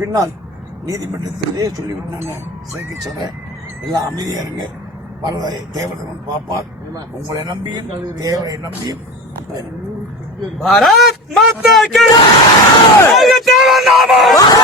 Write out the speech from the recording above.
பின்னால் நீதிமன்றத்திலே சொல்லிவிட்டு நான் சேர்க்க சொல்றேன். எல்லாம் அமைதியா இருங்க. பரவாய் தேவதவன் பார்ப்பார். உங்களை நம்பியும் தேவரை நம்பியும் பாரத் மாதா கி ஜெய்.